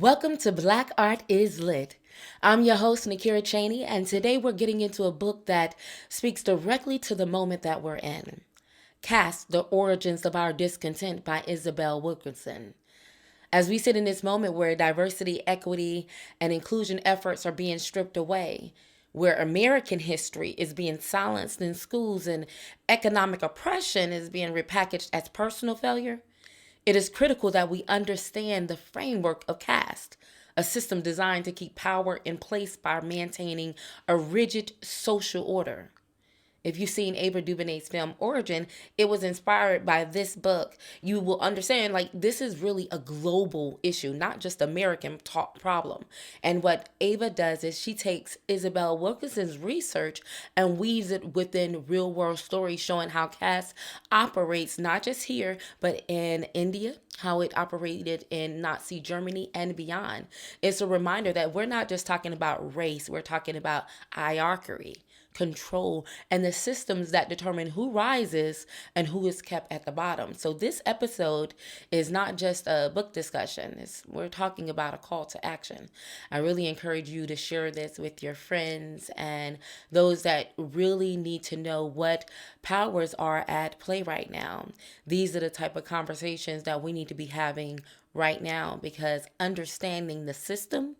Welcome to Black Art is Lit. I'm your host, Nakira Cheney, and today we're getting into a book that speaks directly to the moment that we're in. Caste, The Origins of Our Discontent by Isabel Wilkerson. As we sit in this moment where diversity, equity, and inclusion efforts are being stripped away, where American history is being silenced in schools and economic oppression is being repackaged as personal failure, it is critical that we understand the framework of caste, a system designed to keep power in place by maintaining a rigid social order. If you've seen Ava DuVernay's film Origin, it was inspired by this book. You will understand, this is really a global issue, not just American problem. And what Ava does is she takes Isabel Wilkerson's research and weaves it within real world stories showing how caste operates not just here, but in India, how it operated in Nazi Germany and beyond. It's a reminder that we're not just talking about race, we're talking about hierarchy, control, and the systems that determine who rises and who is kept at the bottom. So this episode is not just a book discussion. We're talking about a call to action. I really encourage you to share this with your friends and those that really need to know what powers are at play right now. These are the type of conversations that we need to be having right now, because understanding the system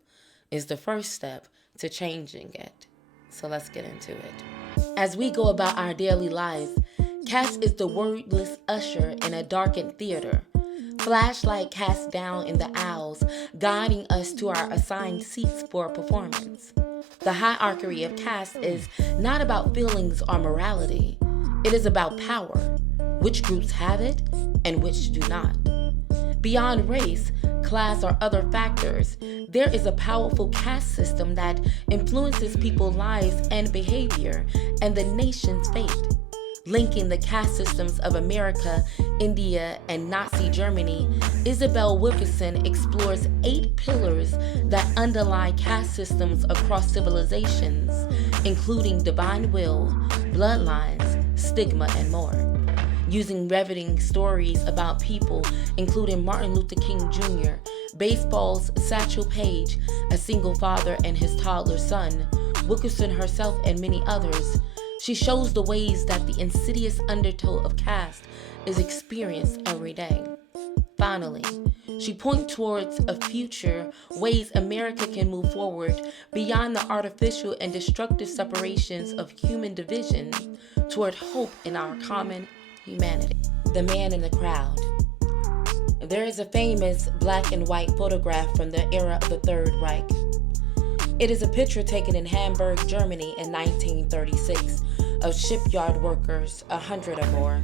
is the first step to changing it. So let's get into it. As we go about our daily lives, Caste is the wordless usher in a darkened theater. Flashlight cast down in the aisles, guiding us to our assigned seats for a performance. The hierarchy of caste is not about feelings or morality. It is about power, which groups have it and which do not. Beyond race, class, or other factors, there is a powerful caste system that influences people's lives and behavior and the nation's fate. Linking the caste systems of America, India, and Nazi Germany, Isabel Wilkerson explores 8 pillars that underlie caste systems across civilizations, including divine will, bloodlines, stigma, and more. Using riveting stories about people, including Martin Luther King Jr., baseball's Satchel Paige, a single father and his toddler son, Wilkerson herself, and many others, she shows the ways that the insidious undertow of caste is experienced every day. Finally, she points towards a future ways America can move forward beyond the artificial and destructive separations of human division toward hope in our common humanity. The man in the crowd. There is a famous black and white photograph from the era of the Third Reich. It is a picture taken in Hamburg, Germany in 1936 of shipyard workers, 100 or more,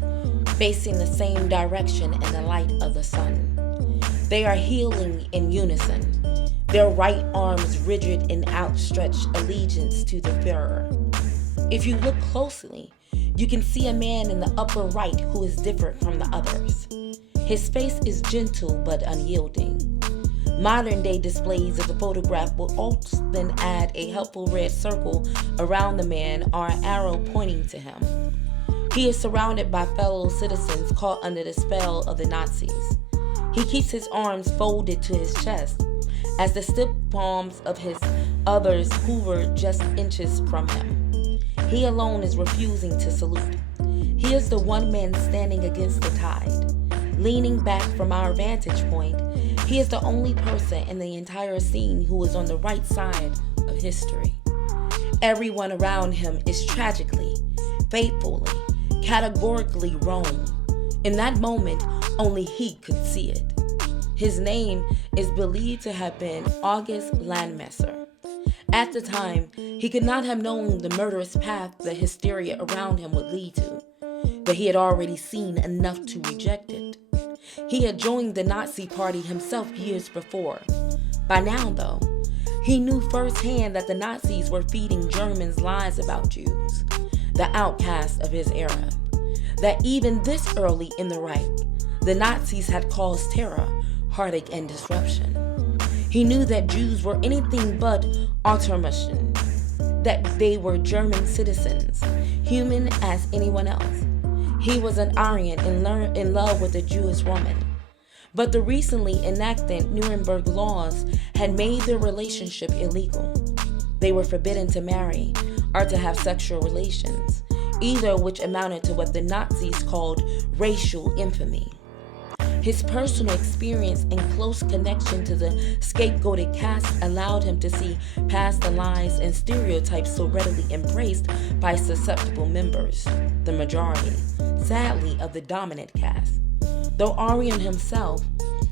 facing the same direction in the light of the sun. They are healing in unison, their right arms rigid in outstretched allegiance to the Führer. If you look closely, you can see a man in the upper right who is different from the others. His face is gentle but unyielding. Modern day displays of the photograph will often add a helpful red circle around the man or an arrow pointing to him. He is surrounded by fellow citizens caught under the spell of the Nazis. He keeps his arms folded to his chest as the stiff palms of his others hover just inches from him. He alone is refusing to salute. He is the one man standing against the tide. Leaning back from our vantage point, he is the only person in the entire scene who is on the right side of history. Everyone around him is tragically, fatefully, categorically wrong. In that moment, only he could see it. His name is believed to have been August Landmesser. At the time, he could not have known the murderous path the hysteria around him would lead to, but he had already seen enough to reject it. He had joined the Nazi Party himself years before. By now, though, he knew firsthand that the Nazis were feeding Germans lies about Jews, the outcasts of his era. That even this early in the Reich, the Nazis had caused terror, heartache, and disruption. He knew that Jews were anything but Automation, that they were German citizens, human as anyone else. He was an Aryan in love with a Jewish woman. But the recently enacted Nuremberg laws had made their relationship illegal. They were forbidden to marry or to have sexual relations, either of which amounted to what the Nazis called racial infamy. His personal experience and close connection to the scapegoated caste allowed him to see past the lies and stereotypes so readily embraced by susceptible members, the majority, sadly, of the dominant caste. Though Aryan himself,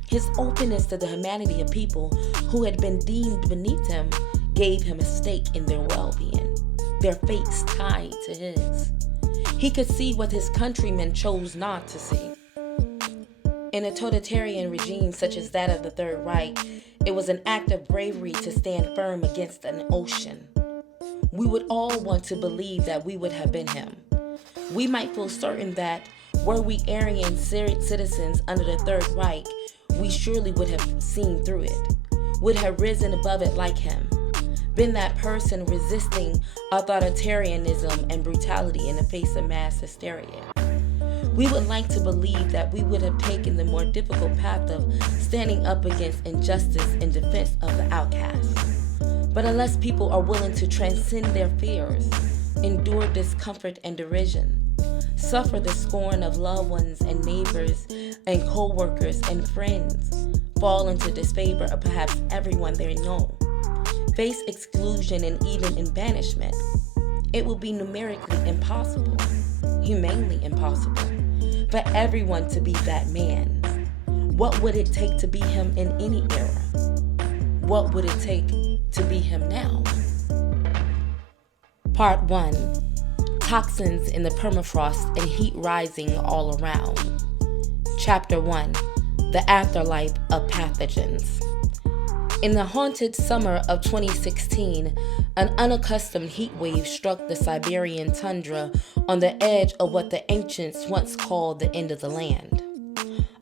his openness to the humanity of people who had been deemed beneath him gave him a stake in their well-being, their fates tied to his. He could see what his countrymen chose not to see. In a totalitarian regime such as that of the Third Reich, it was an act of bravery to stand firm against an ocean. We would all want to believe that we would have been him. We might feel certain that were we Aryan citizens under the Third Reich, we surely would have seen through it, would have risen above it like him, been that person resisting authoritarianism and brutality in the face of mass hysteria. We would like to believe that we would have taken the more difficult path of standing up against injustice in defense of the outcast. But unless people are willing to transcend their fears, endure discomfort and derision, suffer the scorn of loved ones and neighbors and co-workers and friends, fall into disfavor of perhaps everyone they know, face exclusion and even in banishment, it will be numerically impossible, humanely impossible, for everyone to be that man. What would it take to be him in any era? What would it take to be him now? Part 1. Toxins in the permafrost and heat rising all around. Chapter 1. The afterlife of pathogens. In the haunted summer of 2016, an unaccustomed heat wave struck the Siberian tundra on the edge of what the ancients once called the end of the land.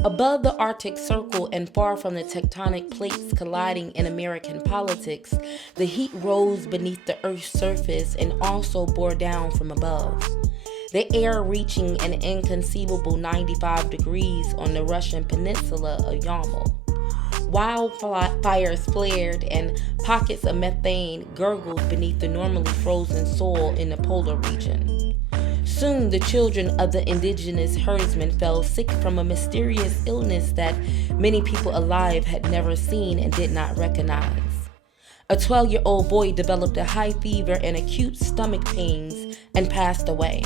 Above the Arctic Circle and far from the tectonic plates colliding in American politics, the heat rose beneath the Earth's surface and also bore down from above, the air reaching an inconceivable 95 degrees on the Russian peninsula of Yamal. Wildfires flared and pockets of methane gurgled beneath the normally frozen soil in the polar region. Soon the children of the indigenous herdsmen fell sick from a mysterious illness that many people alive had never seen and did not recognize. A 12-year-old boy developed a high fever and acute stomach pains and passed away.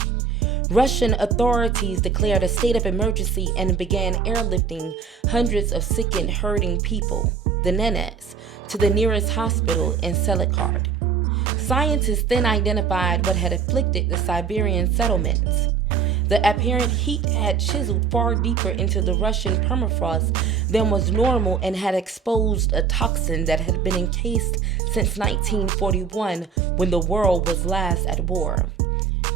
Russian authorities declared a state of emergency and began airlifting hundreds of sick and hurting people, the Nenets, to the nearest hospital in Selikhard. Scientists then identified what had afflicted the Siberian settlements. The apparent heat had chiseled far deeper into the Russian permafrost than was normal and had exposed a toxin that had been encased since 1941 when the world was last at war.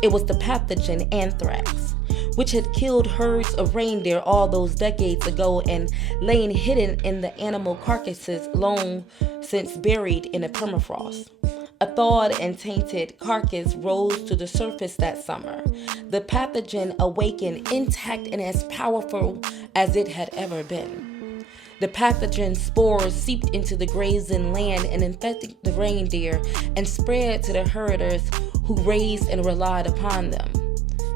It was the pathogen anthrax, which had killed herds of reindeer all those decades ago and lain hidden in the animal carcasses long since buried in the permafrost. A thawed and tainted carcass rose to the surface that summer. The pathogen awakened intact and as powerful as it had ever been. The pathogen spores seeped into the grazing land and infected the reindeer and spread to the herders who raised and relied upon them.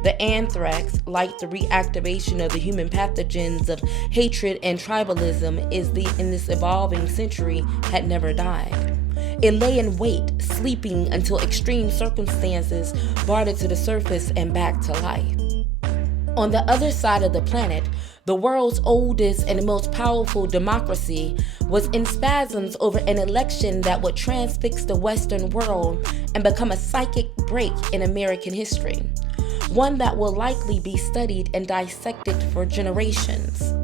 The anthrax, like the reactivation of the human pathogens of hatred and tribalism, in this evolving century had never died. It lay in wait, sleeping until extreme circumstances brought it to the surface and back to life. On the other side of the planet, the world's oldest and most powerful democracy was in spasms over an election that would transfix the Western world and become a psychic break in American history, one that will likely be studied and dissected for generations.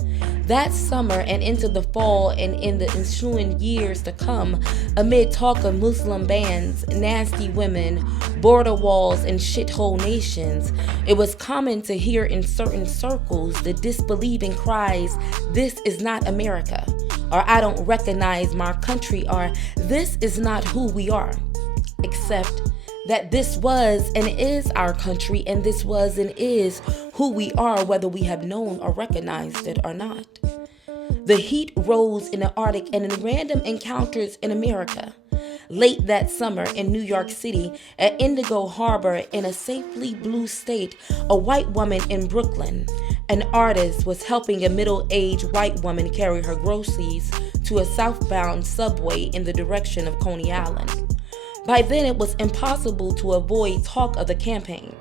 That summer and into the fall and in the ensuing years to come, amid talk of Muslim bans, nasty women, border walls, and shithole nations, it was common to hear in certain circles the disbelieving cries, "This is not America," or "I don't recognize my country," or "This is not who we are," except that this was and is our country, and this was and is who we are, whether we have known or recognized it or not. The heat rose in the Arctic and in random encounters in America. Late that summer in New York City, at Indigo Harbor in a safely blue state, a white woman in Brooklyn, an artist, was helping a middle-aged white woman carry her groceries to a southbound subway in the direction of Coney Island. By then, it was impossible to avoid talk of the campaign.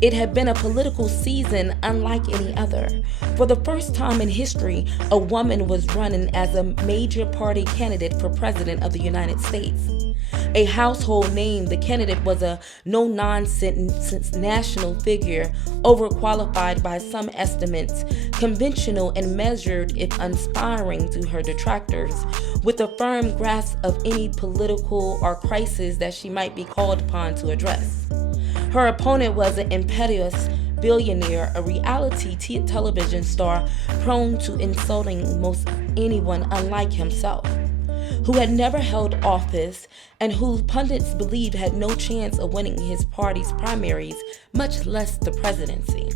It had been a political season unlike any other. For the first time in history, a woman was running as a major party candidate for president of the United States. A household name, the candidate was a no-nonsense national figure, overqualified by some estimates, conventional and measured if uninspiring to her detractors, with a firm grasp of any political or crisis that she might be called upon to address. Her opponent was an impetuous billionaire, a reality television star prone to insulting most anyone unlike himself, who had never held office and who pundits believed had no chance of winning his party's primaries, much less the presidency.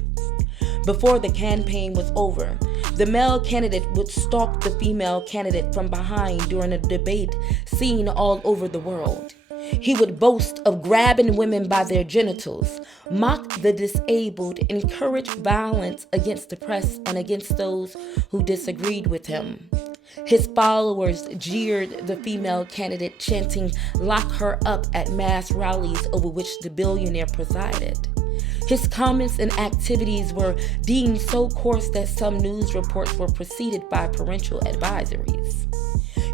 Before the campaign was over, the male candidate would stalk the female candidate from behind during a debate seen all over the world. He would boast of grabbing women by their genitals, mock the disabled, encourage violence against the press and against those who disagreed with him. His followers jeered the female candidate, chanting, "Lock her up," at mass rallies over which the billionaire presided. His comments and activities were deemed so coarse that some news reports were preceded by parental advisories.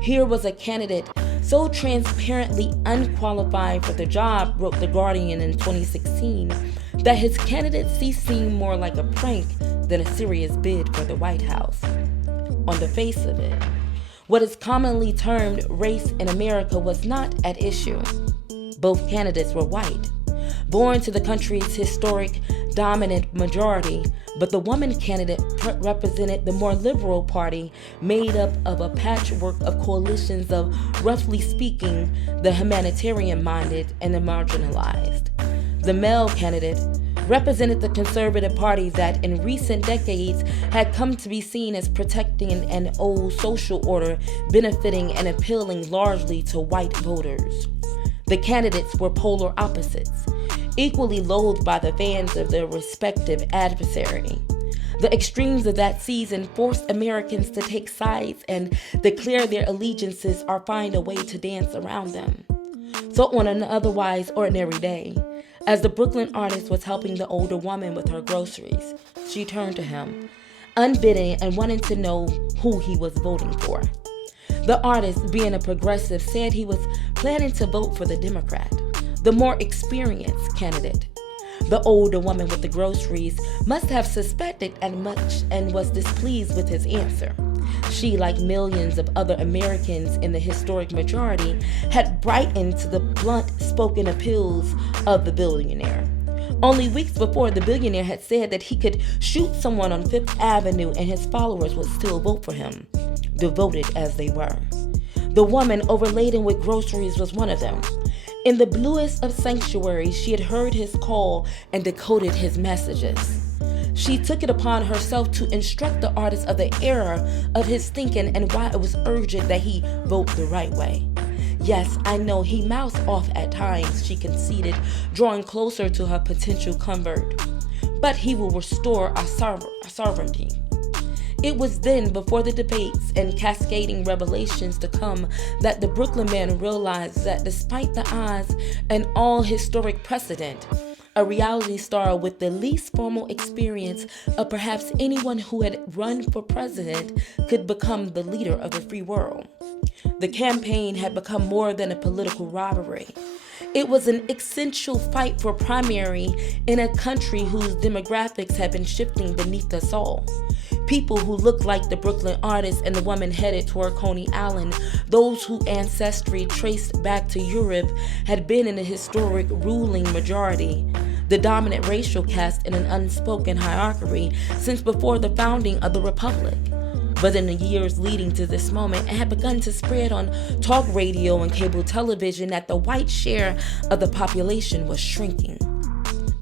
Here was a candidate so transparently unqualified for the job, wrote The Guardian in 2016, that his candidacy seemed more like a prank than a serious bid for the White House. On the face of it, what is commonly termed race in America was not at issue. Both candidates were white, born to the country's historic dominant majority, but the woman candidate represented the more liberal party, made up of a patchwork of coalitions of, roughly speaking, the humanitarian-minded and the marginalized. The male candidate represented the conservative party that in recent decades had come to be seen as protecting an old social order, benefiting and appealing largely to white voters. The candidates were polar opposites, equally loathed by the fans of their respective adversary. The extremes of that season forced Americans to take sides and declare their allegiances or find a way to dance around them. So on an otherwise ordinary day, as the Brooklyn artist was helping the older woman with her groceries, she turned to him, unbidden and wanting to know who he was voting for. The artist, being a progressive, said he was planning to vote for the Democrat, the more experienced candidate. The older woman with the groceries must have suspected as much and was displeased with his answer. She, like millions of other Americans in the historic majority, had brightened to the blunt-spoken appeals of the billionaire. Only weeks before, the billionaire had said that he could shoot someone on Fifth Avenue and his followers would still vote for him, devoted as they were. The woman overladen with groceries was one of them. In the bluest of sanctuaries, she had heard his call and decoded his messages. She took it upon herself to instruct the artist of the error of his thinking and why it was urgent that he vote the right way. Yes, I know he mouthed off at times, she conceded, drawing closer to her potential convert. But he will restore our sovereignty. It was then, before the debates and cascading revelations to come, that the Brooklyn man realized that despite the odds and all historic precedent, a reality star with the least formal experience of perhaps anyone who had run for president could become the leader of the free world. The campaign had become more than a political rivalry. It was an essential fight for primary in a country whose demographics had been shifting beneath us all. People who looked like the Brooklyn artist and the woman headed toward Coney Island, those whose ancestry traced back to Europe, had been in a historic ruling majority, the dominant racial caste in an unspoken hierarchy since before the founding of the Republic. But in the years leading to this moment, it had begun to spread on talk radio and cable television that the white share of the population was shrinking.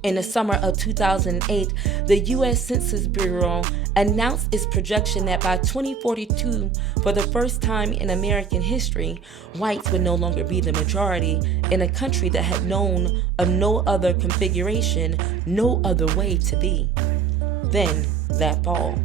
In the summer of 2008, the U.S. Census Bureau announced its projection that by 2042, for the first time in American history, whites would no longer be the majority in a country that had known of no other configuration, no other way to be. Then, that fall.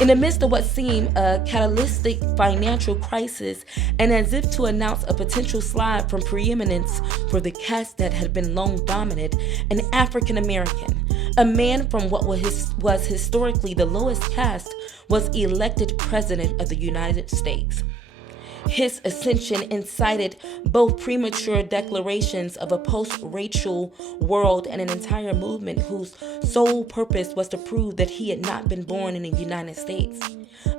In the midst of what seemed a catalytic financial crisis, and as if to announce a potential slide from preeminence for the caste that had been long dominant, an African American, a man from what was historically the lowest caste, was elected president of the United States. His ascension incited both premature declarations of a post-racial world and an entire movement whose sole purpose was to prove that he had not been born in the United States.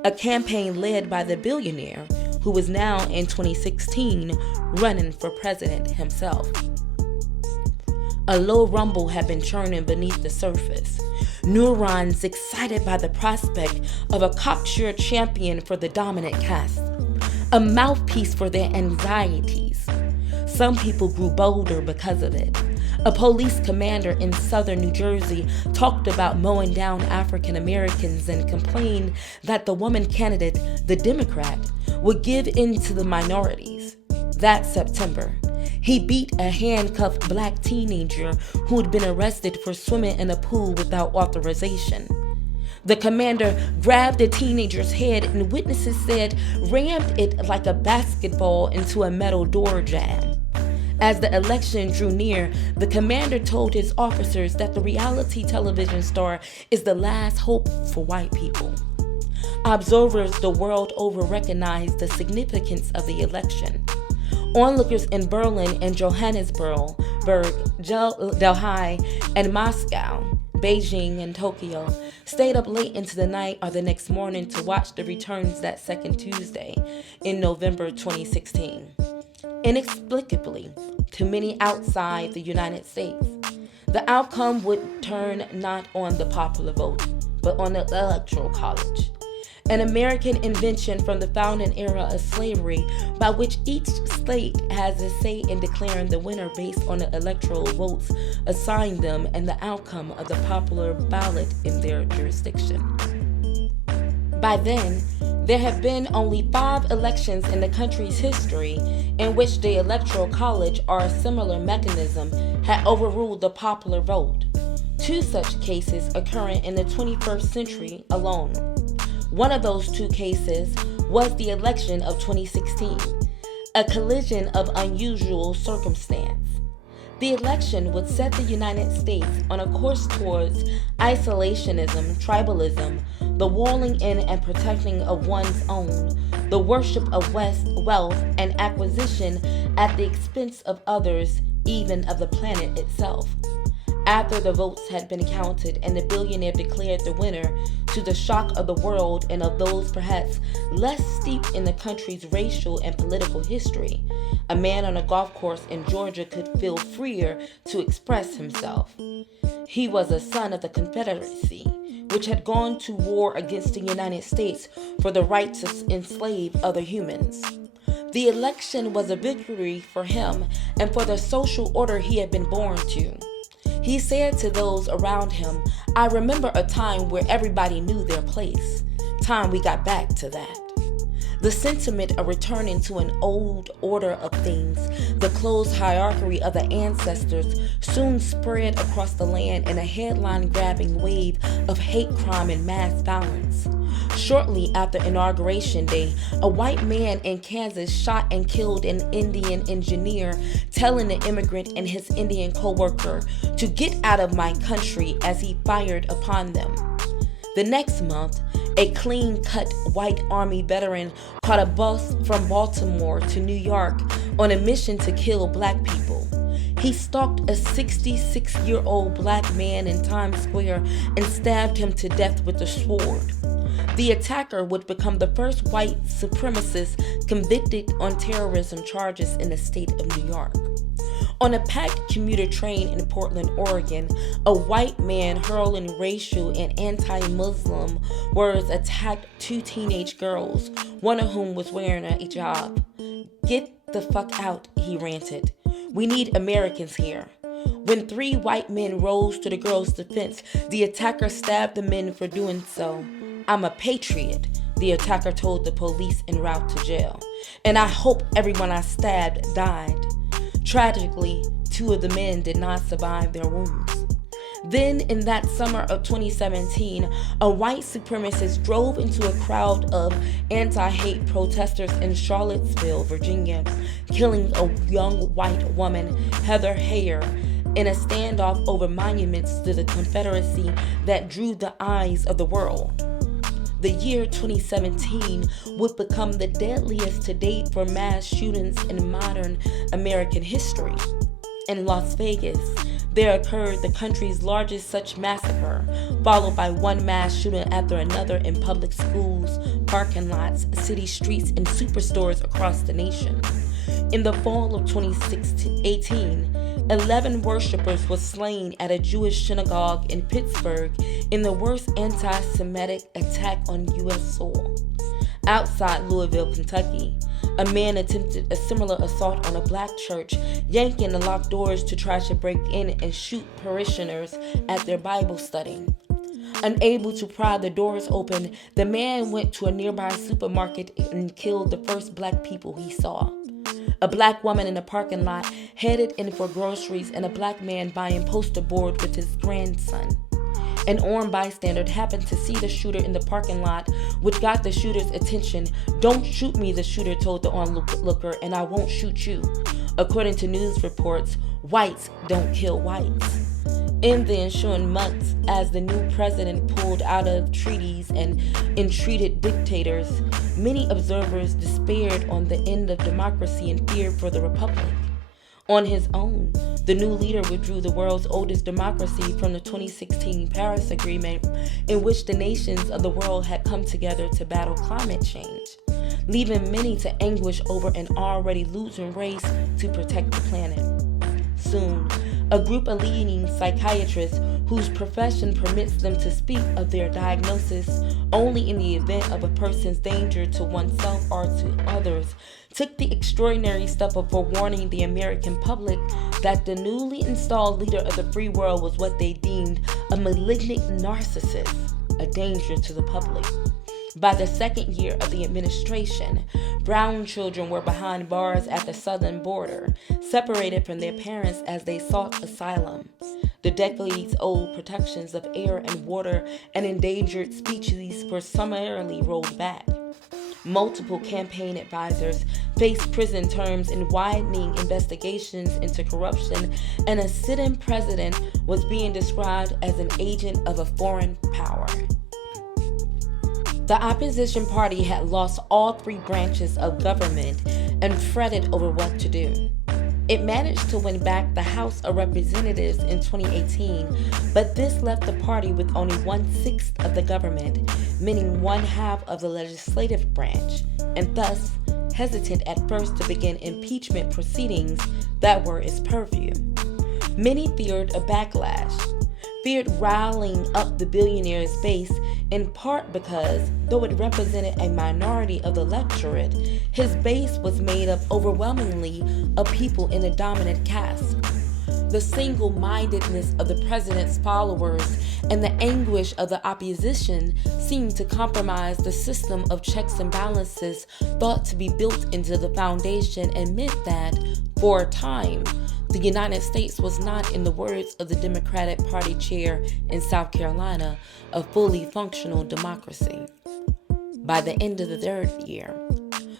A campaign led by the billionaire, who was now in 2016 running for president himself. A low rumble had been churning beneath the surface. Neurons excited by the prospect of a cocksure champion for the dominant caste. A mouthpiece for their anxieties. Some people grew bolder because of it. A police commander in southern New Jersey talked about mowing down African Americans and complained that the woman candidate, the Democrat, would give in to the minorities. That September, he beat a handcuffed black teenager who had been arrested for swimming in a pool without authorization. The commander grabbed the teenager's head and witnesses said rammed it like a basketball into a metal door jamb. As the election drew near, the commander told his officers that the reality television star is the last hope for white people. Observers the world over recognized the significance of the election. Onlookers in Berlin and Johannesburg, Delhi, and Moscow, Beijing, and Tokyo stayed up late into the night or the next morning to watch the returns that second Tuesday in November 2016. Inexplicably, to many outside the United States, the outcome would turn not on the popular vote, but on the Electoral College, an American invention from the founding era of slavery by which each state has a say in declaring the winner based on the electoral votes assigned them and the outcome of the popular ballot in their jurisdiction. By then, there have been only 5 elections in the country's history in which the Electoral College or a similar mechanism had overruled the popular vote, 2 such cases occurring in the 21st century alone. One of those 2 cases was the election of 2016, a collision of unusual circumstance. The election would set the United States on a course towards isolationism, tribalism, the walling in and protecting of one's own, the worship of wealth and acquisition at the expense of others, even of the planet itself. After the votes had been counted and the billionaire declared the winner, to the shock of the world and of those perhaps less steeped in the country's racial and political history, a man on a golf course in Georgia could feel freer to express himself. He was a son of the Confederacy, which had gone to war against the United States for the right to enslave other humans. The election was a victory for him and for the social order he had been born to. He said to those around him, "I remember a time where everybody knew their place. Time we got back to that." The sentiment of returning to an old order of things, the closed hierarchy of the ancestors, soon spread across the land in a headline-grabbing wave of hate crime and mass violence. Shortly after Inauguration Day, a white man in Kansas shot and killed an Indian engineer, telling the immigrant and his Indian co-worker to get out of my country as he fired upon them. The next month, a clean-cut white Army veteran caught a bus from Baltimore to New York on a mission to kill black people. He stalked a 66-year-old black man in Times Square and stabbed him to death with a sword. The attacker would become the first white supremacist convicted on terrorism charges in the state of New York. On a packed commuter train in Portland, Oregon, a white man hurling racial and anti-Muslim words attacked 2 teenage girls, one of whom was wearing a hijab. "Get the fuck out," he ranted. "We need Americans here. When 3 white men rose to the girl's defense, the attacker stabbed the men for doing so. "I'm a patriot," the attacker told the police en route to jail, "and I hope everyone I stabbed died." Tragically, 2 of the men did not survive their wounds. Then, in that summer of 2017, a white supremacist drove into a crowd of anti-hate protesters in Charlottesville, Virginia, killing a young white woman, Heather Heyer, in a standoff over monuments to the Confederacy that drew the eyes of the world. The year 2017 would become the deadliest to date for mass shootings in modern American history. In Las Vegas, there occurred the country's largest such massacre, followed by one mass shooting after another in public schools, parking lots, city streets, and superstores across the nation. In the fall of 2018, 11 worshipers were slain at a Jewish synagogue in Pittsburgh in the worst anti-Semitic attack on U.S. soil. Outside Louisville, Kentucky, a man attempted a similar assault on a black church, yanking the locked doors to try to break in and shoot parishioners at their Bible study. Unable to pry the doors open, the man went to a nearby supermarket and killed the first black people he saw. A black woman in a parking lot headed in for groceries and a black man buying poster board with his grandson. An armed bystander happened to see the shooter in the parking lot, which got the shooter's attention. "Don't shoot me," the shooter told the onlooker, "and I won't shoot you." According to news reports, whites don't kill whites. In the ensuing months, as the new president pulled out of treaties and entreated dictators, many observers despaired on the end of democracy and feared for the republic. On his own, the new leader withdrew the world's oldest democracy from the 2016 Paris Agreement, in which the nations of the world had come together to battle climate change, leaving many to anguish over an already losing race to protect the planet. Soon, a group of leading psychiatrists whose profession permits them to speak of their diagnosis only in the event of a person's danger to oneself or to others, took the extraordinary step of forewarning the American public that the newly installed leader of the free world was what they deemed a malignant narcissist, a danger to the public. By the second year of the administration, brown children were behind bars at the southern border, separated from their parents as they sought asylum. The decades-old protections of air and water and endangered species were summarily rolled back. Multiple campaign advisors faced prison terms in widening investigations into corruption, and a sitting president was being described as an agent of a foreign power. The opposition party had lost all 3 branches of government and fretted over what to do. It managed to win back the House of Representatives in 2018, but this left the party with only 1/6 of the government, meaning 1/2 of the legislative branch, and thus hesitant at first to begin impeachment proceedings that were its purview. Many feared a backlash, feared riling up the billionaire's base, in part because, though it represented a minority of the electorate, his base was made up overwhelmingly of people in the dominant caste. The single-mindedness of the president's followers and the anguish of the opposition seemed to compromise the system of checks and balances thought to be built into the foundation, and meant that, for a time, the United States was not, in the words of the Democratic Party chair in South Carolina, a fully functional democracy. By the end of the 3rd year,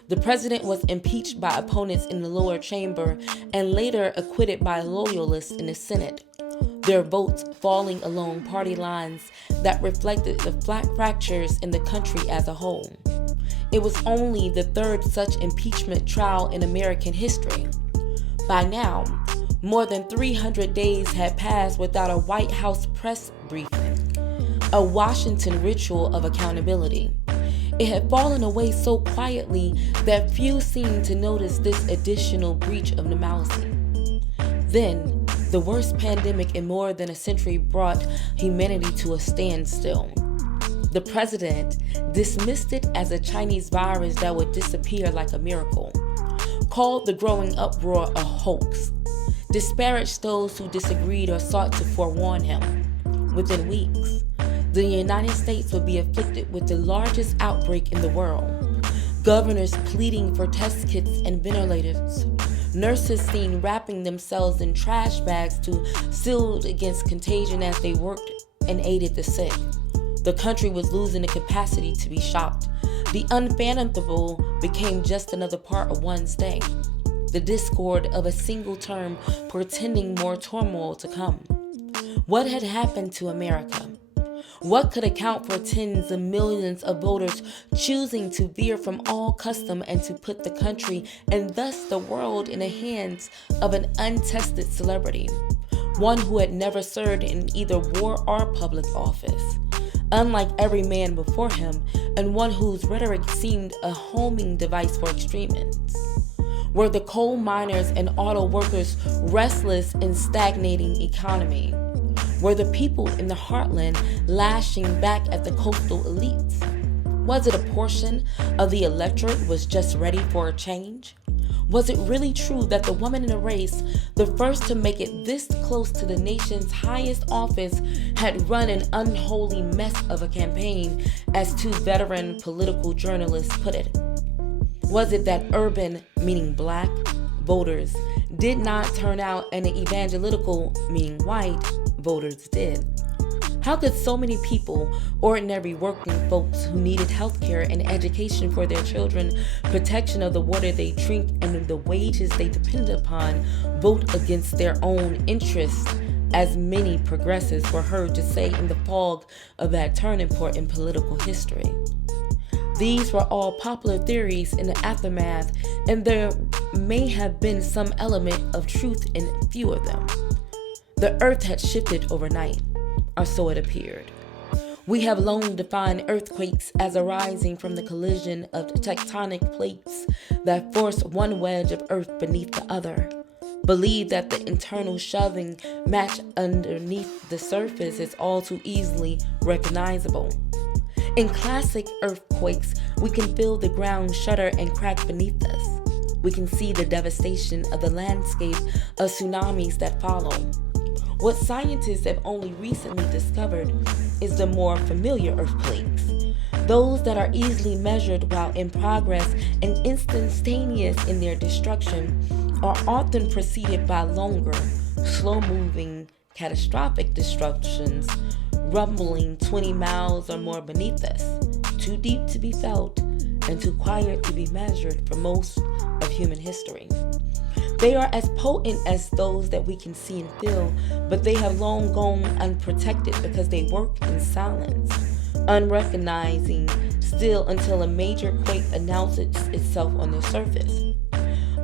the president was impeached by opponents in the lower chamber and later acquitted by loyalists in the Senate, their votes falling along party lines that reflected the fractures in the country as a whole. It was only the 3rd such impeachment trial in American history. By now, more than 300 days had passed without a White House press briefing, a Washington ritual of accountability. It had fallen away so quietly that few seemed to notice this additional breach of normalcy. Then, the worst pandemic in more than a century brought humanity to a standstill. The president dismissed it as a Chinese virus that would disappear like a miracle, called the growing uproar a hoax, disparaged those who disagreed or sought to forewarn him. Within weeks, the United States would be afflicted with the largest outbreak in the world. Governors pleading for test kits and ventilators. Nurses seen wrapping themselves in trash bags to shield against contagion as they worked and aided the sick. The country was losing the capacity to be shocked. The unfathomable became just another part of one's day. The discord of a single term portending more turmoil to come. What had happened to America? What could account for tens of millions of voters choosing to veer from all custom and to put the country and thus the world in the hands of an untested celebrity, one who had never served in either war or public office, unlike every man before him, and one whose rhetoric seemed a homing device for extremists? Were the coal miners and auto workers restless in stagnating economy? Were the people in the heartland lashing back at the coastal elites? Was it a portion of the electorate was just ready for a change? Was it really true that the woman in the race, the first to make it this close to the nation's highest office, had run an unholy mess of a campaign, as two veteran political journalists put it? Was it that urban, meaning black, voters did not turn out and the evangelical, meaning white, voters did? How could so many people, ordinary working folks who needed health care and education for their children, protection of the water they drink and the wages they depend upon, vote against their own interests, as many progressives were heard to say in the fog of that turning point in political history? These were all popular theories in the aftermath, and there may have been some element of truth in a few of them. The earth had shifted overnight, or so it appeared. We have long defined earthquakes as arising from the collision of tectonic plates that force one wedge of earth beneath the other. Believe that the internal shoving match underneath the surface is all too easily recognizable. In classic earthquakes, we can feel the ground shudder and crack beneath us. We can see the devastation of the landscape of tsunamis that follow. What scientists have only recently discovered is the more familiar earthquakes, those that are easily measured while in progress and instantaneous in their destruction, are often preceded by longer, slow-moving, catastrophic destructions, rumbling 20 miles or more beneath us, too deep to be felt and too quiet to be measured for most of human history. They are as potent as those that we can see and feel, but they have long gone unprotected because they work in silence, unrecognizing still until a major quake announces itself on the surface.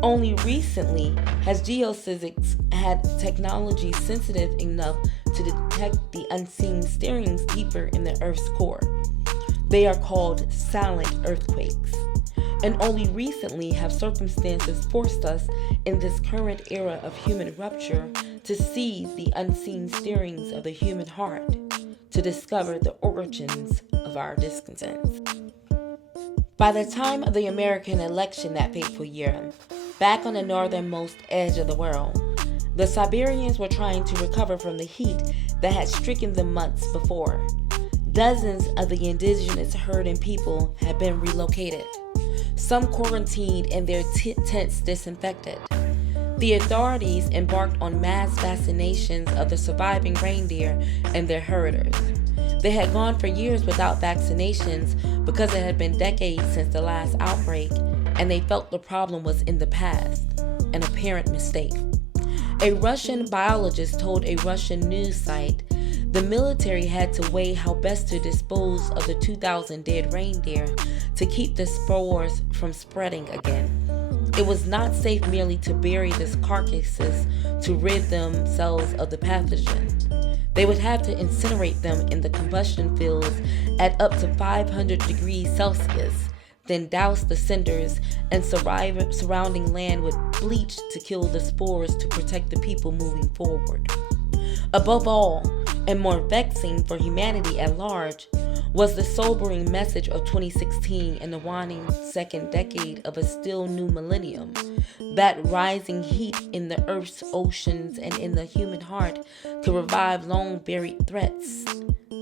Only recently has geophysics had technology sensitive enough to detect the unseen stirrings deeper in the Earth's core. They are called silent earthquakes. And only recently have circumstances forced us in this current era of human rupture to see the unseen stirrings of the human heart, to discover the origins of our discontents. By the time of the American election that fateful year, back on the northernmost edge of the world, the Siberians were trying to recover from the heat that had stricken them months before. Dozens of the indigenous herding people had been relocated, some quarantined and their tents disinfected. The authorities embarked on mass vaccinations of the surviving reindeer and their herders. They had gone for years without vaccinations because it had been decades since the last outbreak, and they felt the problem was in the past, an apparent mistake. A Russian biologist told a Russian news site the military had to weigh how best to dispose of the 2,000 dead reindeer to keep the spores from spreading again. It was not safe merely to bury these carcasses to rid themselves of the pathogen. They would have to incinerate them in the combustion fields at up to 500 degrees Celsius, then douse the cinders and surrounding land with bleach to kill the spores to protect the people moving forward. Above all, and more vexing for humanity at large, was the sobering message of 2016 and the waning second decade of a still new millennium. That rising heat in the earth's oceans and in the human heart could revive long buried threats,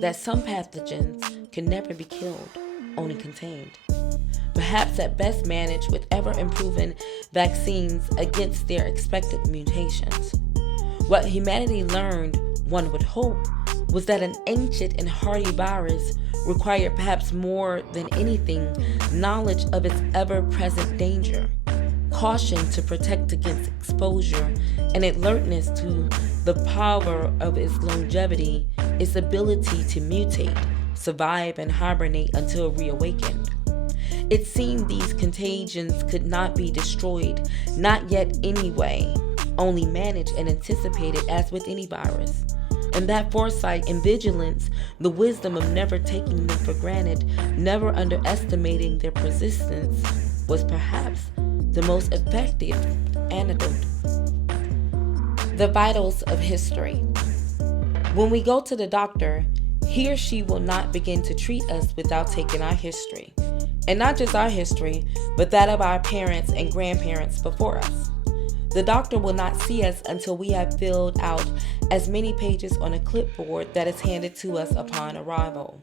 that some pathogens can never be killed, only contained. Perhaps at best managed with ever-improving vaccines against their expected mutations. What humanity learned, one would hope, was that an ancient and hardy virus required perhaps more than anything knowledge of its ever-present danger, caution to protect against exposure, and alertness to the power of its longevity, its ability to mutate, survive, and hibernate until reawakened. It seemed these contagions could not be destroyed, not yet anyway, only managed and anticipated as with any virus. And that foresight and vigilance, the wisdom of never taking them for granted, never underestimating their persistence, was perhaps the most effective antidote. The vitals of history. When we go to the doctor, he or she will not begin to treat us without taking our history. And not just our history, but that of our parents and grandparents before us. The doctor will not see us until we have filled out as many pages on a clipboard that is handed to us upon arrival.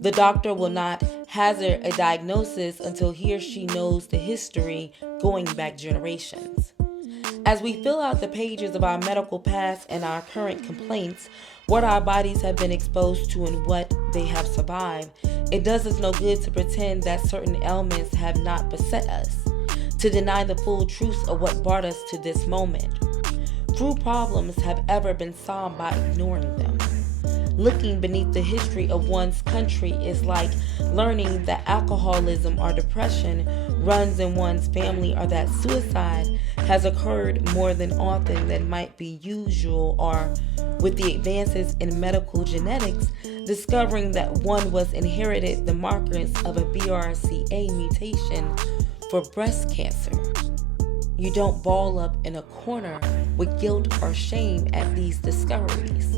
The doctor will not hazard a diagnosis until he or she knows the history going back generations. As we fill out the pages of our medical past and our current complaints, what our bodies have been exposed to and what they have survived, it does us no good to pretend that certain ailments have not beset us, to deny the full truth of what brought us to this moment. Few problems have ever been solved by ignoring them. Looking beneath the history of one's country is like learning that alcoholism or depression runs in one's family, or that suicide has occurred more than often than might be usual, or with the advances in medical genetics, discovering that one was inherited the markers of a BRCA mutation for breast cancer. You don't ball up in a corner with guilt or shame at these discoveries.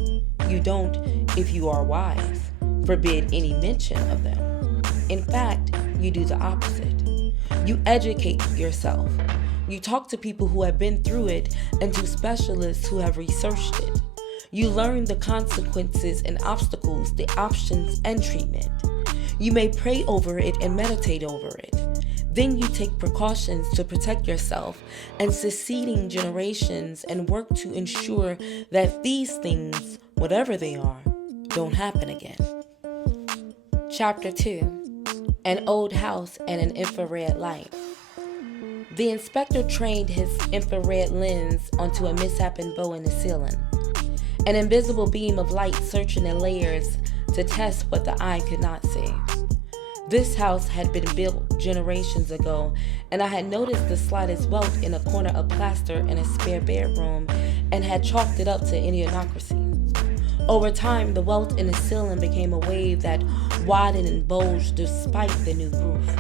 You don't, if you are wise, forbid any mention of them. In fact, you do the opposite. You educate yourself. You talk to people who have been through it and to specialists who have researched it. You learn the consequences and obstacles, the options and treatment. You may pray over it and meditate over it. Then you take precautions to protect yourself and succeeding generations and work to ensure that these things, whatever they are, don't happen again. Chapter 2. An old house and an infrared light. The inspector trained his infrared lens onto a misshapen bow in the ceiling, an invisible beam of light searching in layers to test what the eye could not see. This house had been built generations ago, and I had noticed the slightest welt in a corner of plaster in a spare bedroom and had chalked it up to idiocracy. Over time, the welt in the ceiling became a wave that widened and bulged despite the new roof.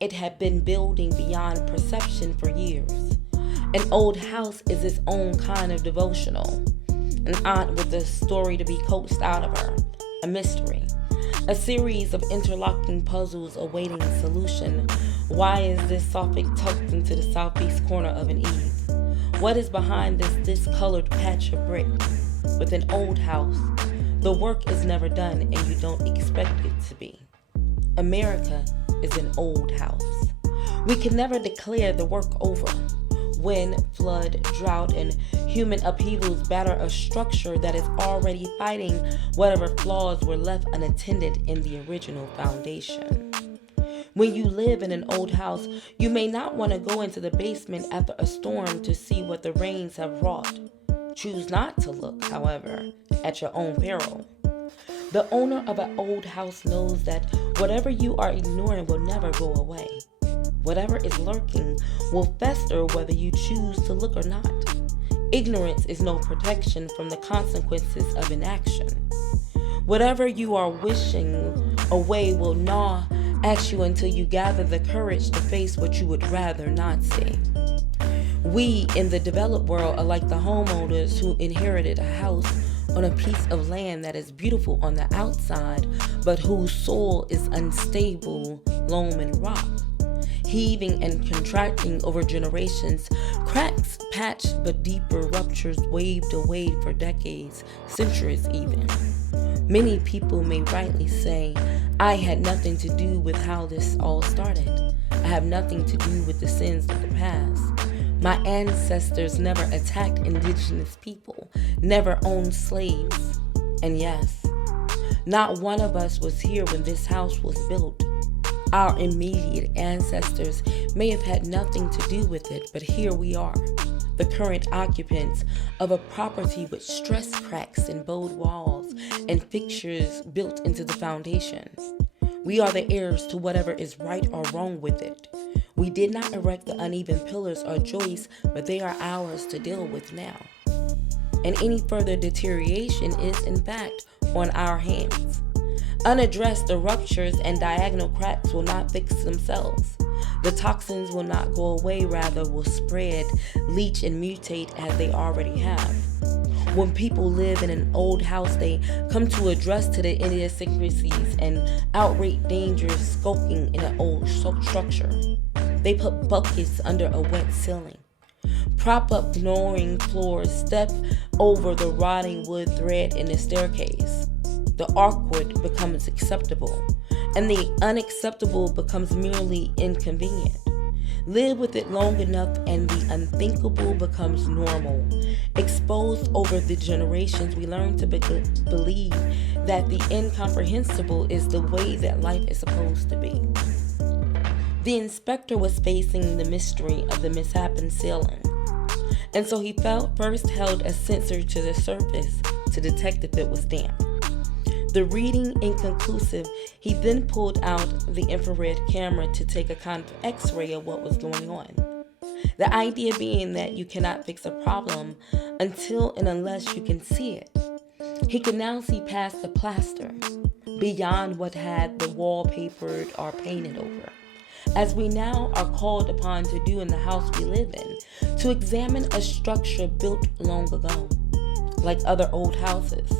It had been building beyond perception for years. An old house is its own kind of devotional, an aunt with a story to be coaxed out of her, a mystery. A series of interlocking puzzles awaiting solution. Why is this soffit tucked into the southeast corner of an eave? What is behind this discolored patch of brick? With an old house, the work is never done and you don't expect it to be. America is an old house. We can never declare the work over. Wind, flood, drought, and human upheavals batter a structure that is already fighting whatever flaws were left unattended in the original foundation. When you live in an old house, you may not want to go into the basement after a storm to see what the rains have wrought. Choose not to look, however, at your own peril. The owner of an old house knows that whatever you are ignoring will never go away. Whatever is lurking will fester whether you choose to look or not. Ignorance is no protection from the consequences of inaction. Whatever you are wishing away will gnaw at you until you gather the courage to face what you would rather not see. We in the developed world are like the homeowners who inherited a house on a piece of land that is beautiful on the outside, but whose soil is unstable, loam and rock, heaving and contracting over generations, cracks patched but deeper ruptures waved away for decades, centuries even. Many people may rightly say, I had nothing to do with how this all started. I have nothing to do with the sins of the past. My ancestors never attacked indigenous people, never owned slaves. And yes, not one of us was here when this house was built. Our immediate ancestors may have had nothing to do with it, but here we are, the current occupants of a property with stress cracks and bowed walls and fixtures built into the foundations. We are the heirs to whatever is right or wrong with it. We did not erect the uneven pillars or joists, but they are ours to deal with now. And any further deterioration is, in fact, on our hands. Unaddressed, the ruptures and diagonal cracks will not fix themselves. The toxins will not go away, rather will spread, leach, and mutate as they already have. When people live in an old house, they come to adjust to the idiosyncrasies and outright dangers skulking in an old structure. They put buckets under a wet ceiling, prop up gnawing floors, step over the rotting wood thread in the staircase. The awkward becomes acceptable, and the unacceptable becomes merely inconvenient. Live with it long enough and the unthinkable becomes normal. Exposed over the generations, we learn to believe that the incomprehensible is the way that life is supposed to be. The inspector was facing the mystery of the misshapen ceiling, and so he first held a sensor to the surface to detect if it was damp. The reading inconclusive, he then pulled out the infrared camera to take a kind of x-ray of what was going on. The idea being that you cannot fix a problem until and unless you can see it. He could now see past the plaster, beyond what had the wall papered or painted over, as we now are called upon to do in the house we live in, to examine a structure built long ago, like other old houses.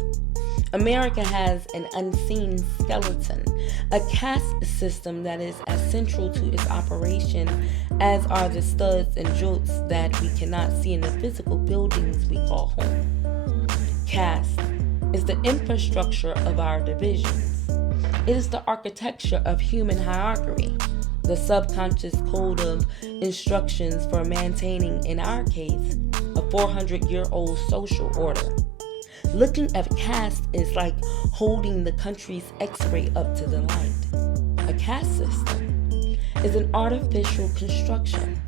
America has an unseen skeleton, a caste system that is as central to its operation as are the studs and jolts that we cannot see in the physical buildings we call home. Caste is the infrastructure of our divisions. It is the architecture of human hierarchy, the subconscious code of instructions for maintaining, in our case, a 400-year-old social order. Looking at caste is like holding the country's x-ray up to the light. A caste system is an artificial construction,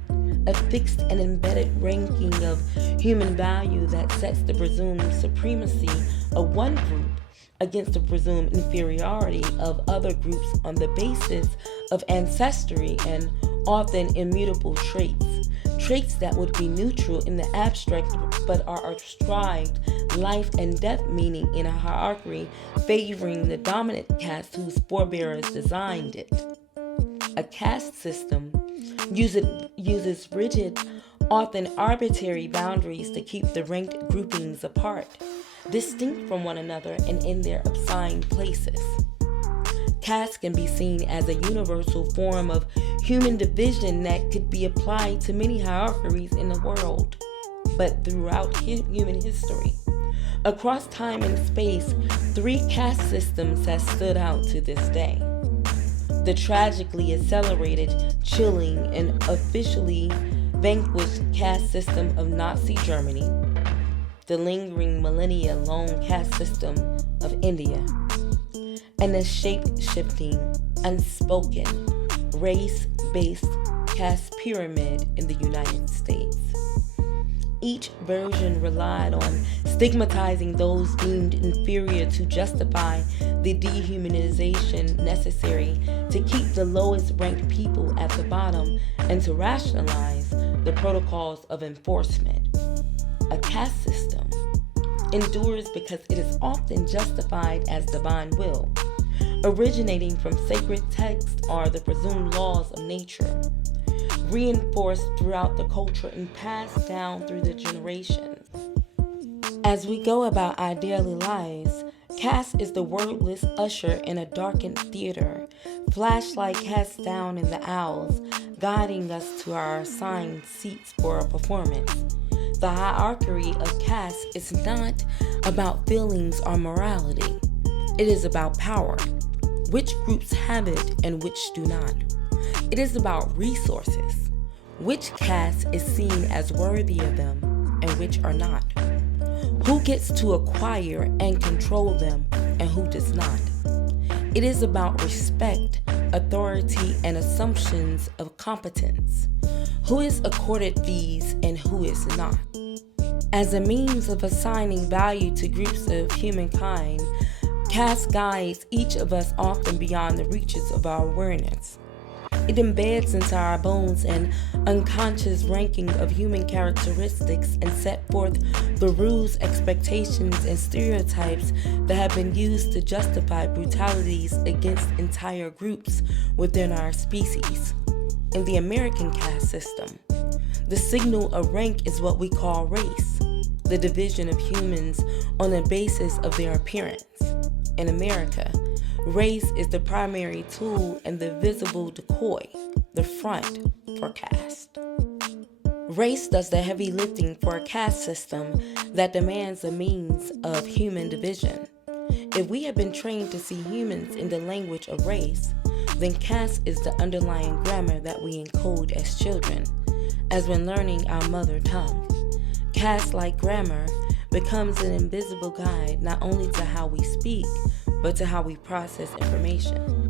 a fixed and embedded ranking of human value that sets the presumed supremacy of one group against the presumed inferiority of other groups on the basis of ancestry and often immutable traits that would be neutral in the abstract but are ascribed life and death meaning in a hierarchy favoring the dominant caste whose forebears designed it. A caste system uses rigid, often arbitrary boundaries to keep the ranked groupings apart, distinct from one another and in their assigned places. Caste can be seen as a universal form of human division that could be applied to many hierarchies in the world, but throughout human history. Across time and space, 3 caste systems have stood out to this day. The tragically accelerated, chilling, and officially vanquished caste system of Nazi Germany, the lingering millennia-long caste system of India, and the shape-shifting, unspoken, race-based caste pyramid in the United States. Each version relied on stigmatizing those deemed inferior to justify the dehumanization necessary to keep the lowest ranked people at the bottom and to rationalize the protocols of enforcement. A caste system endures because it is often justified as divine will, originating from sacred texts or the presumed laws of nature, reinforced throughout the culture and passed down through the generations. As we go about our daily lives, Caste is the wordless usher in a darkened theater, flashlight cast down in the aisles, guiding us to our assigned seats for a performance. The hierarchy of caste is not about feelings or morality. It is about power, which groups have it and which do not. It is about resources, which caste is seen as worthy of them and which are not. Who gets to acquire and control them and who does not. It is about respect, authority, and assumptions of competence. Who is accorded these and who is not. As a means of assigning value to groups of humankind, caste guides each of us often beyond the reaches of our awareness. It embeds into our bones an unconscious ranking of human characteristics and set forth the rules, expectations, and stereotypes that have been used to justify brutalities against entire groups within our species. In the American caste system, the signal of rank is what we call race, the division of humans on the basis of their appearance. In America, race is the primary tool and the visible decoy, the front for caste. Race does the heavy lifting for a caste system that demands a means of human division. If we have been trained to see humans in the language of race, then caste is the underlying grammar that we encode as children, as when learning our mother tongue. Caste, like grammar, becomes an invisible guide not only to how we speak, but to how we process information.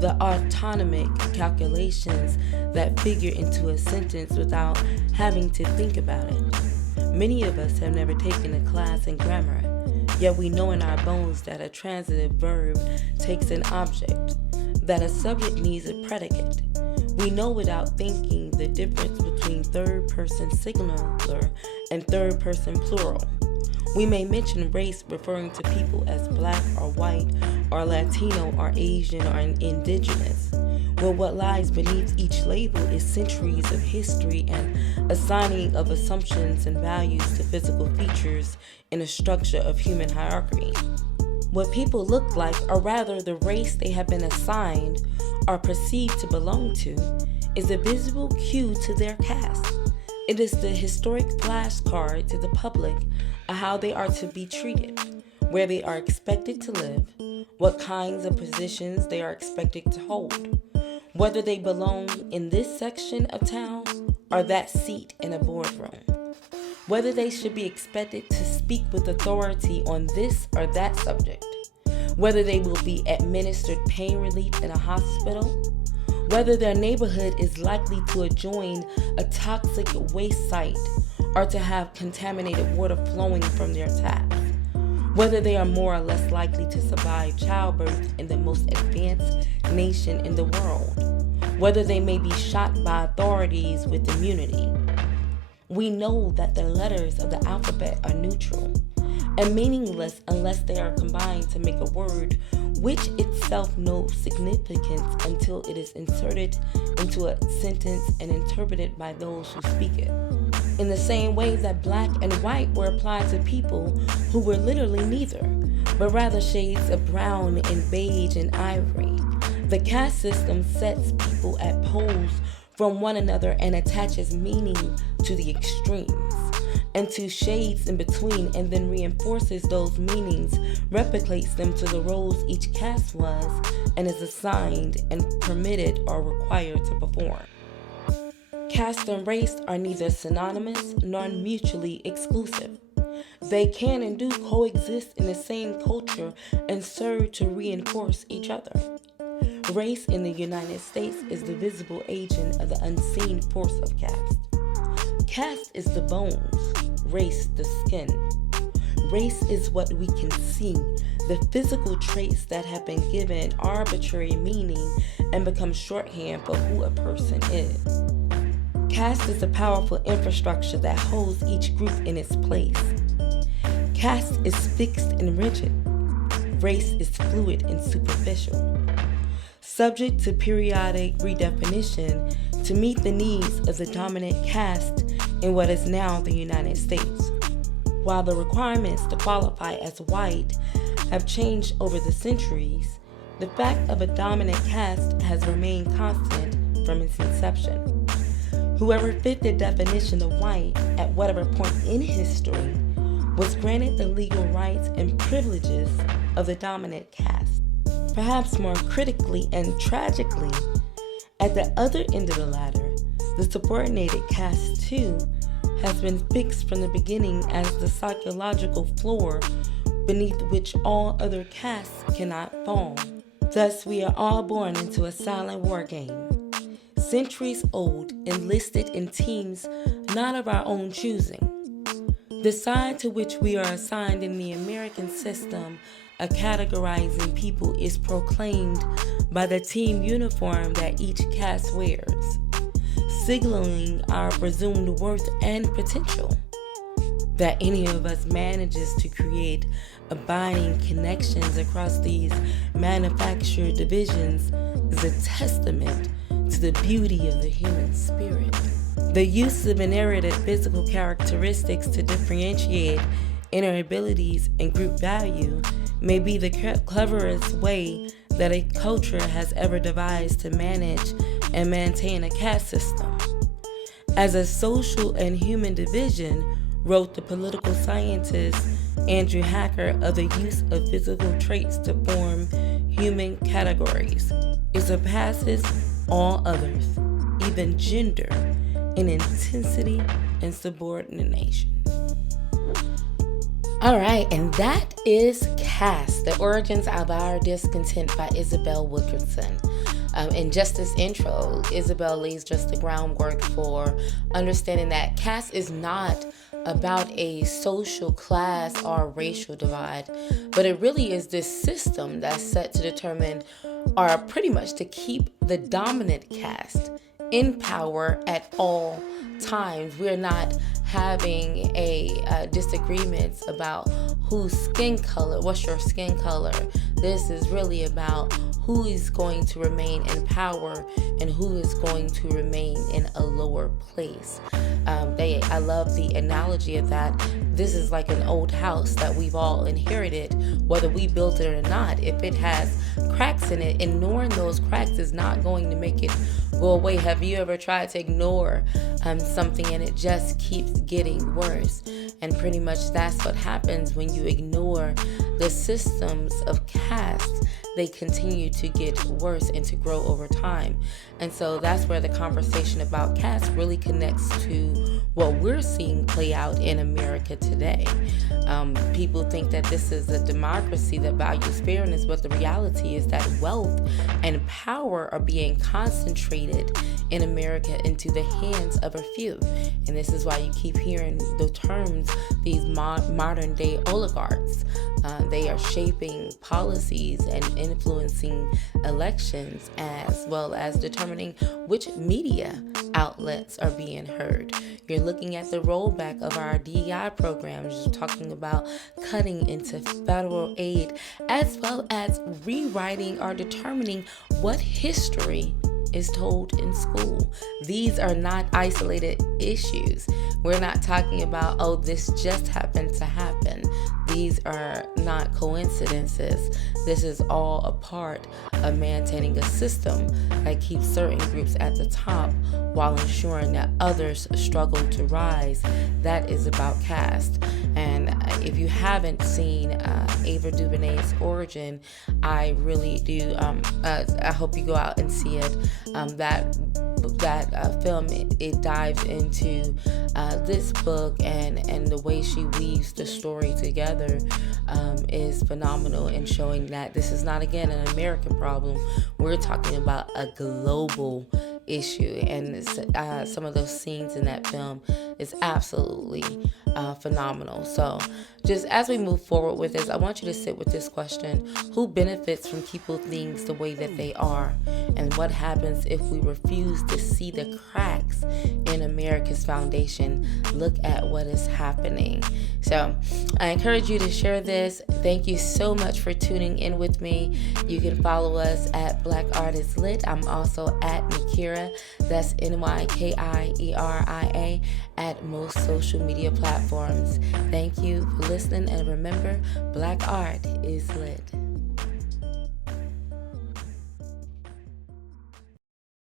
The autonomic calculations that figure into a sentence without having to think about it. Many of us have never taken a class in grammar, yet we know in our bones that a transitive verb takes an object, that a subject needs a predicate. We know without thinking the difference between third-person singular and third-person plural. We may mention race referring to people as black or white or Latino or Asian or indigenous, where what lies beneath each label is centuries of history and assigning of assumptions and values to physical features in a structure of human hierarchy. What people look like, or rather the race they have been assigned or perceived to belong to, is a visible cue to their caste. It is the historic flashcard to the public of how they are to be treated, where they are expected to live, what kinds of positions they are expected to hold, whether they belong in this section of town or that seat in a boardroom, whether they should be expected to speak with authority on this or that subject, whether they will be administered pain relief in a hospital, whether their neighborhood is likely to adjoin a toxic waste site or to have contaminated water flowing from their taps, whether they are more or less likely to survive childbirth in the most advanced nation in the world, whether they may be shot by authorities with immunity. We know that the letters of the alphabet are neutral and meaningless unless they are combined to make a word which itself knows significance until it is inserted into a sentence and interpreted by those who speak it. In the same way that black and white were applied to people who were literally neither, but rather shades of brown and beige and ivory. The caste system sets people at poles from one another and attaches meaning to the extremes and to shades in between, and then reinforces those meanings, replicates them to the roles each caste was and is assigned and permitted or required to perform. Caste and race are neither synonymous nor mutually exclusive. They can and do coexist in the same culture and serve to reinforce each other. Race in the United States is the visible agent of the unseen force of caste. Caste is the bones, race the skin. Race is what we can see, the physical traits that have been given arbitrary meaning and become shorthand for who a person is. Caste is a powerful infrastructure that holds each group in its place. Caste is fixed and rigid. Race is fluid and superficial, subject to periodic redefinition to meet the needs of the dominant caste in what is now the United States. while the requirements to qualify as white have changed over the centuries, the fact of a dominant caste has remained constant from its inception. Whoever fit the definition of white at whatever point in history was granted the legal rights and privileges of the dominant caste. Perhaps more critically and tragically, at the other end of the ladder, the subordinated caste too has been fixed from the beginning as the psychological floor beneath which all other castes cannot fall. Thus, we are all born into a silent war game, centuries old, enlisted in teams not of our own choosing. The side to which we are assigned in the American system of categorizing people is proclaimed by the team uniform that each caste wears, signaling our presumed worth and potential. That any of us manages to create abiding connections across these manufactured divisions is a testament to the beauty of the human spirit. The use of inherited physical characteristics to differentiate inner abilities and group value may be the cleverest way that a culture has ever devised to manage and maintain a caste system. As a social and human division, wrote the political scientist Andrew Hacker, of the use of physical traits to form human categories, it surpasses all others, even gender, in intensity and subordination. All right, and that is Caste, The Origins of Our Discontent by Isabel Wilkerson. In just this intro, Isabel lays just the groundwork for understanding that caste is not about a social class or racial divide, but it really is this system that's set to determine, or pretty much to keep the dominant caste in power at all times. We're not having a disagreements about whose skin color, what's your skin color. This is really about who is going to remain in power and who is going to remain in a lower place. I love the analogy of that. This is like an old house that we've all inherited, whether we built it or not. If it has cracks in it, ignoring those cracks is not going to make it go away. Have you ever tried to ignore something and it just keeps getting worse? And pretty much that's what happens when you ignore the systems of caste. They continue to get worse and to grow over time. And so that's where the conversation about caste really connects to what we're seeing play out in America today. People think that this is a democracy that values fairness, but the reality is that wealth and power are being concentrated in America into the hands of a few. And this is why you keep hearing the terms, these modern day oligarchs. They are shaping policies and influencing elections, as well as determining which media outlets are being heard. You're looking at the rollback of our DEI programs. You're talking about cutting into federal aid, as well as rewriting or determining what history is told in school. These are not isolated issues. We're not talking about, oh, this just happened to happen. These are not coincidences. This is all a part of maintaining a system that keeps certain groups at the top while ensuring that others struggle to rise. That is about caste. And if you haven't seen Ava DuVernay's Origin, I really do. I hope you go out and see it. That film, it dives into this book, and the way she weaves the story together is phenomenal in showing that this is not, again, an American problem. We're talking about a global issue, and some of those scenes in that film is absolutely phenomenal. So just as we move forward with this, I want you to sit with this question: who benefits from keeping things the way that they are? And what happens if we refuse to see the cracks in America's foundation? Look at what is happening. So I encourage you to share this. Thank you so much for tuning in with me. You can follow us at Black Artist Lit. I'm also at Nikira, that's Nykiera, at most social media platforms. Thank you for listening, and remember, Black art is lit.